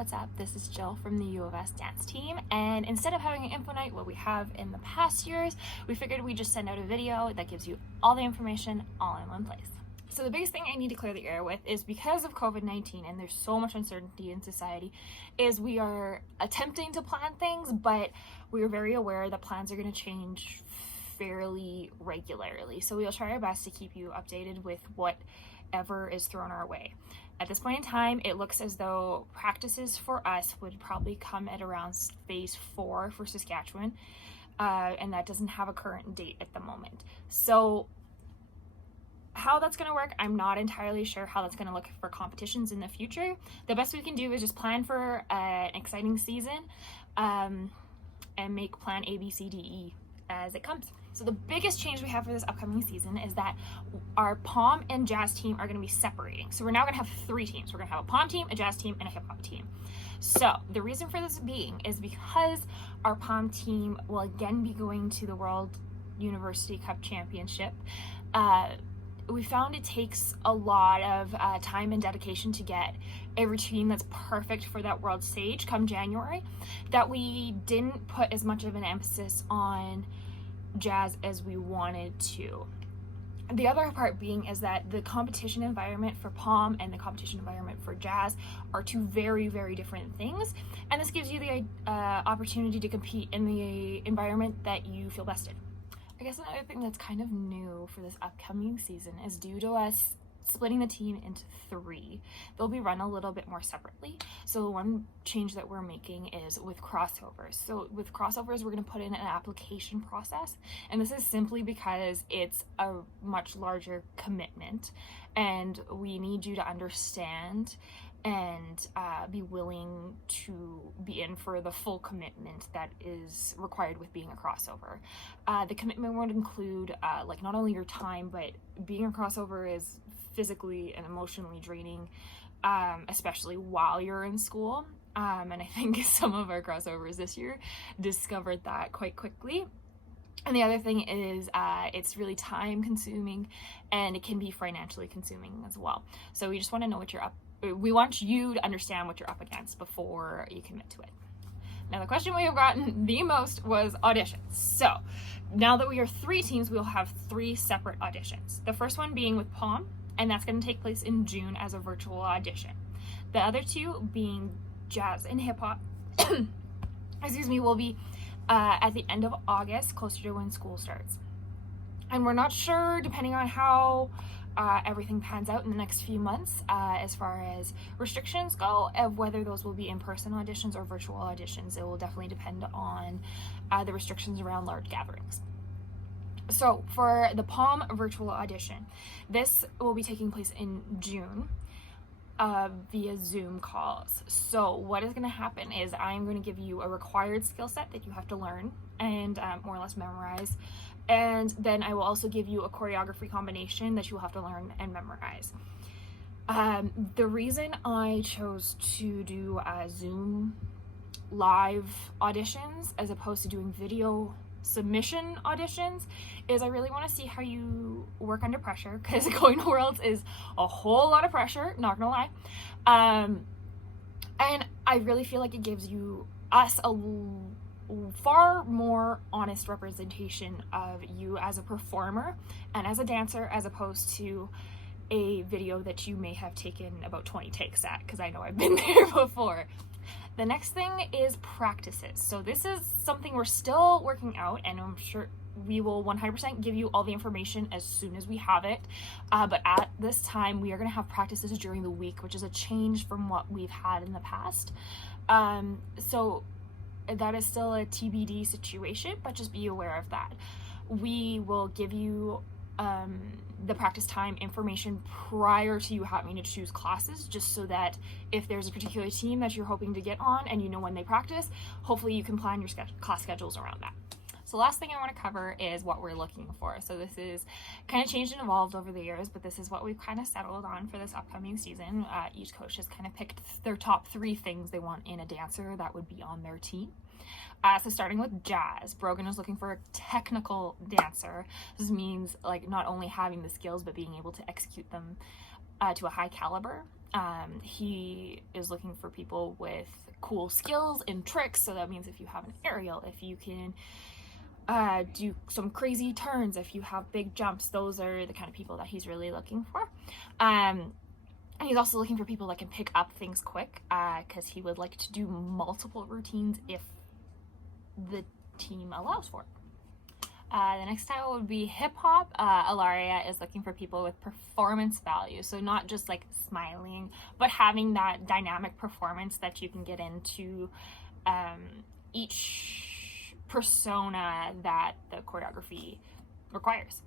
what's up? This is Jill from the U of S dance team, and instead of having an info night, what we have in the past years, we figured we'd just send out a video that gives you all the information all in one place. So the biggest thing I need to clear the air with is because of COVID-19 and there's so much uncertainty in society, is we are attempting to plan things, but we are very aware that plans are going to change fairly regularly. So we'll try our best to keep you updated with whatever is thrown our way. At this point in time, it looks as though practices for us would probably come at around phase 4 for Saskatchewan, and that doesn't have a current date at the moment. So how that's going to work, I'm not entirely sure how that's going to look for competitions in the future. The best we can do is just plan for an exciting season and make plan A, B, C, D, E as it comes. So the biggest change we have for this upcoming season is that our POM and jazz team are going to be separating. So we're now going to have 3 teams. We're going to have a POM team, a jazz team, and a hip hop team. So the reason for this being is because our POM team will again be going to the World University Cup Championship. We found it takes a lot of time and dedication to get a routine that's perfect for that world stage come January, that we didn't put as much of an emphasis on jazz as we wanted to. The other part being is that the competition environment for POM and the competition environment for jazz are 2 very, very different things, and this gives you the opportunity to compete in the environment that you feel best in. I guess another thing that's kind of new for this upcoming season is due to us splitting the team into 3. They'll be run a little bit more separately. So one change that we're making is with crossovers. So with crossovers, we're going to put in an application process. And this is simply because it's a much larger commitment. And we need you to understand and be willing to be in for the full commitment that is required with being a crossover. The commitment would include like not only your time, but being a crossover is physically and emotionally draining, especially while you're in school. And I think some of our crossovers this year discovered that quite quickly. And the other thing is it's really time consuming and it can be financially consuming as well. So we just want to know what we want you to understand what you're up against before you commit to it. Now, the question we have gotten the most was auditions. So now that we are 3 teams, we'll have 3 separate auditions. The first one being with POM, and that's going to take place in June as a virtual audition. The other 2 being jazz and hip hop, will be at the end of August, closer to when school starts. And we're not sure, depending on how everything pans out in the next few months as far as restrictions go, of whether those will be in-person auditions or virtual auditions. It will definitely depend on the restrictions around large gatherings. So for the POM virtual audition, this will be taking place in June via Zoom calls. So what is going to happen is I'm going to give you a required skill set that you have to learn and more or less memorize. And then I will also give you a choreography combination that you will have to learn and memorize. The reason I chose to do Zoom live auditions as opposed to doing video submission auditions is I really want to see how you work under pressure, because going to Worlds is a whole lot of pressure, not gonna lie. And I really feel like it gives us a far more honest representation of you as a performer and as a dancer, as opposed to a video that you may have taken about 20 takes at, because I know I've been there before. The next thing is practices. So this is something we're still working out, and I'm sure we will 100% give you all the information as soon as we have it. But at this time, we are going to have practices during the week, which is a change from what we've had in the past. So that is still a TBD situation, but just be aware of that. We will give you the practice time information prior to you having to choose classes, just so that if there's a particular team that you're hoping to get on and you know when they practice, hopefully you can plan your class schedules around that. So last thing I want to cover is what we're looking for. So this is kind of changed and evolved over the years, but this is what we've kind of settled on for this upcoming season. Each coach has kind of picked their top 3 things they want in a dancer that would be on their team. So starting with jazz, Brogan is looking for a technical dancer. This means like not only having the skills, but being able to execute them to a high caliber. He is looking for people with cool skills and tricks. So that means if you have an aerial, if you can do some crazy turns, if you have big jumps, those are the kind of people that he's really looking for. And he's also looking for people that can pick up things quick, because he would like to do multiple routines if the team allows for it. The next style would be hip hop. Ilaria is looking for people with performance value. So not just like smiling, but having that dynamic performance that you can get into each persona that the choreography requires.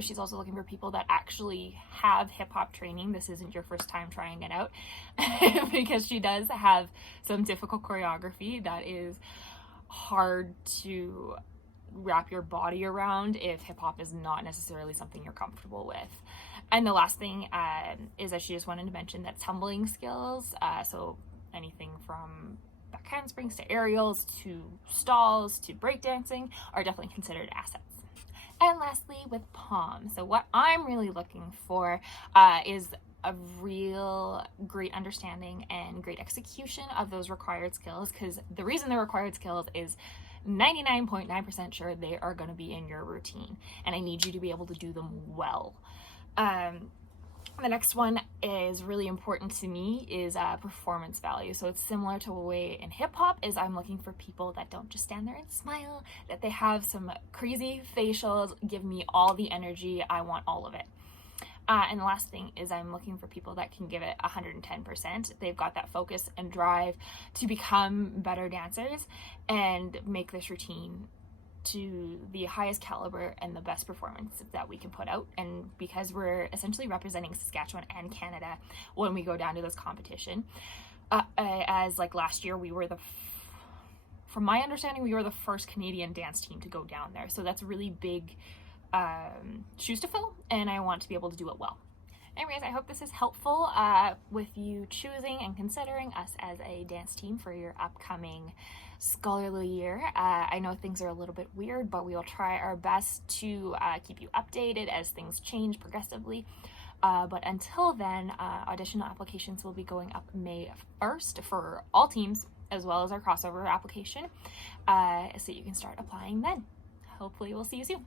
She's also looking for people that actually have hip hop training. This isn't your first time trying it out because she does have some difficult choreography that is hard to wrap your body around if hip hop is not necessarily something you're comfortable with. And the last thing is that she just wanted to mention that tumbling skills, so anything from back handsprings to aerials to stalls to breakdancing, are definitely considered assets. And lastly, with palm. So what I'm really looking for is a real great understanding and great execution of those required skills, because the reason they're required skills is 99.9% sure they are going to be in your routine, and I need you to be able to do them well. The next one is really important to me is performance value. So it's similar to the way in hip hop is I'm looking for people that don't just stand there and smile, that they have some crazy facials, give me all the energy, I want all of it. And the last thing is I'm looking for people that can give it 110%. They've got that focus and drive to become better dancers and make this routine to the highest caliber and the best performance that we can put out. And because we're essentially representing Saskatchewan and Canada when we go down to this competition, as like last year, we were from my understanding, we were the first Canadian dance team to go down there. So that's really big shoes to fill, and I want to be able to do it well. Anyways, I hope this is helpful with you choosing and considering us as a dance team for your upcoming scholarly year. I know things are a little bit weird, but we will try our best to keep you updated as things change progressively. But until then, audition applications will be going up May 1st for all teams, as well as our crossover application, so you can start applying then. Hopefully we'll see you soon.